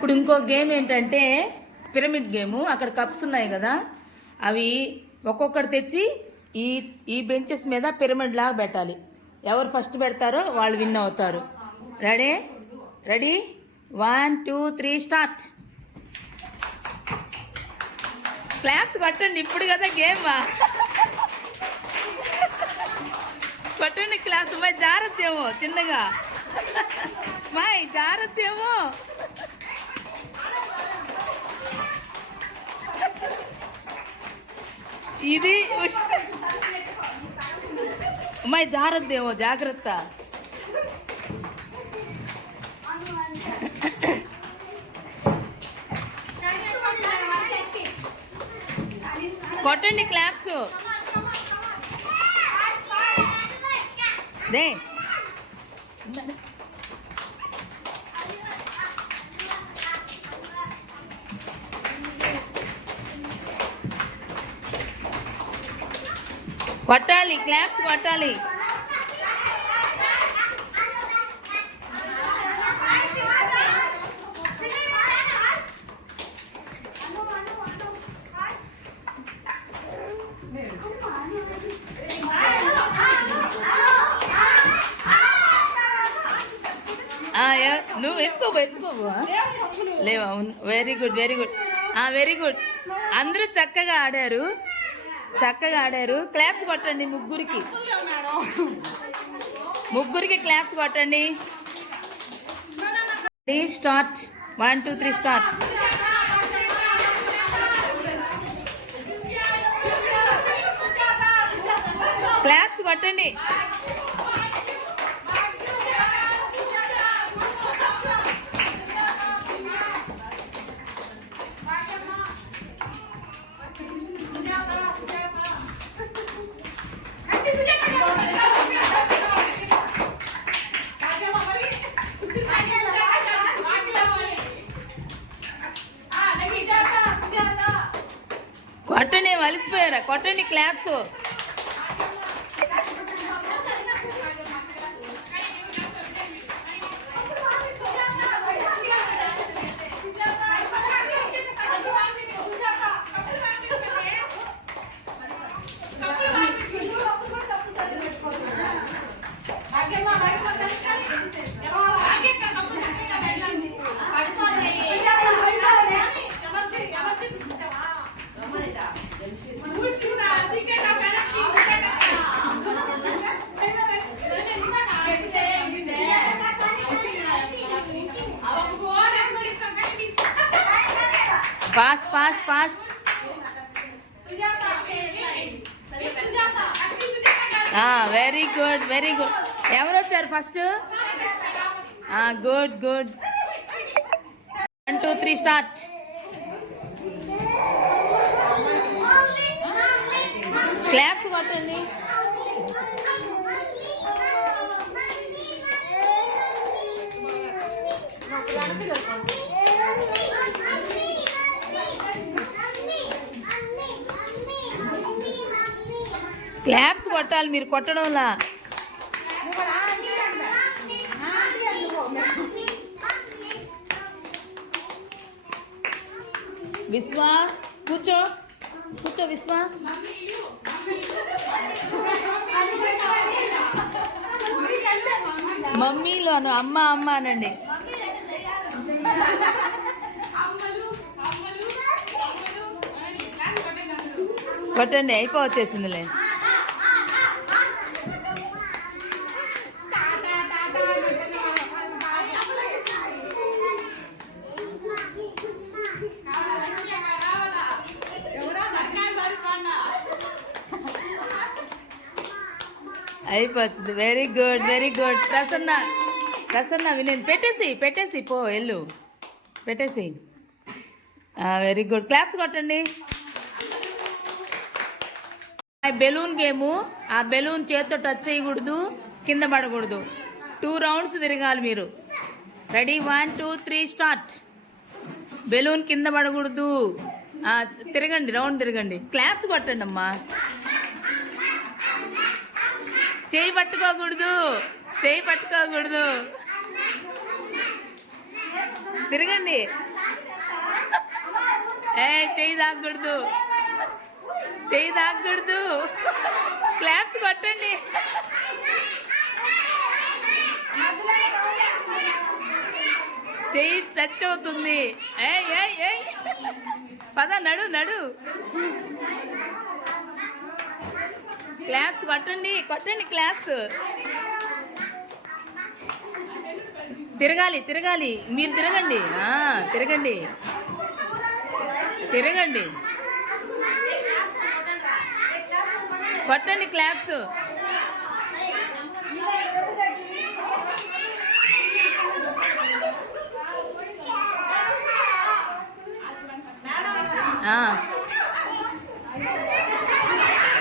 ఇప్పుడు ఇంకో గేమ్ ఏంటంటే పిరమిడ్ గేమ్. అక్కడ కప్స్ ఉన్నాయి కదా. అవి ఒక్కొక్కటి తెచ్చి ఈ ఈ బెంచెస్ మీద పిరమిడ్ లాగా పెట్టాలి. ఎవరు ఫస్ట్ పెడతారో వాళ్ళు విన్ అవుతారు. Ready? Ready? One two three start. Claps కొట్టండి ఇప్పుడు కదా గేమ్. కొట్టండి క్లాస్ మై జాగ్రత్త ఏమో చిన్నగా. మై జాగ్రత్త ఏమో. ఇది అమ్మాయి జాగ్రత్త ఏమో జాగ్రత్త. కొట్టండి క్లాప్స్. దే. కొట్టాలి క్లాప్స్ కొట్టాలి. నువ్వు ఎత్తుకోబో ఎత్తుకోబో లేవు అవును. Very good very good very good అందరూ చక్కగా ఆడారు. చక్కగా ఆడారు. క్లాప్స్ కొట్టండి ముగ్గురికి. ముగ్గురికి క్లాప్స్ కొట్టండి. Start. One two three start. Claps కొట్టండి. వలిసిపోయారా కొట్టండి claps fast fast fast very good very good ఎవరు వచ్చారు first good good one two three start claps కొట్టండి. క్లాప్స్ కొట్టాలి మీరు కొట్టడంలా. విశ్వ కూర్చో. కూర్చో విశ్వ. మమ్మీలో అను అమ్మ అమ్మ అనండి. కొట్టండి అయిపో వచ్చేసిందిలే అయిపోతుంది. Very good very good Prasanna Prasanna వినేది పెట్టేసి పెట్టేసి పో ఎల్లు పెట్టేసి. వెరీ గుడ్ క్లాప్స్ కొట్టండి. బెలూన్ గేము ఆ బెలూన్ చేత్తో టచ్ చేయకూడదు కింద పడకూడదు. టూ రౌండ్స్ తిరగాలి మీరు. Ready one two three start balloon కింద పడకూడదు. తిరగండి రౌండ్ తిరగండి. క్లాప్స్ కొట్టండి అమ్మా చేయి పట్టుకోకూడదు. చేయి పట్టుకోకూడదు. తిరగండి. ఏ చేయి తాగకూడదు చేయి తాగకూడదు క్లాప్స్ కొట్టండి. చేయి టచ్ అవుతుంది. ఏ ఏ. పద నడు నడు. క్లాప్స్ కొట్టండి కొట్టండి క్లాప్స్. తిరగాలి తిరగాలి. మీరు తిరగండి. తిరగండి. తిరగండి. కొట్టండి claps.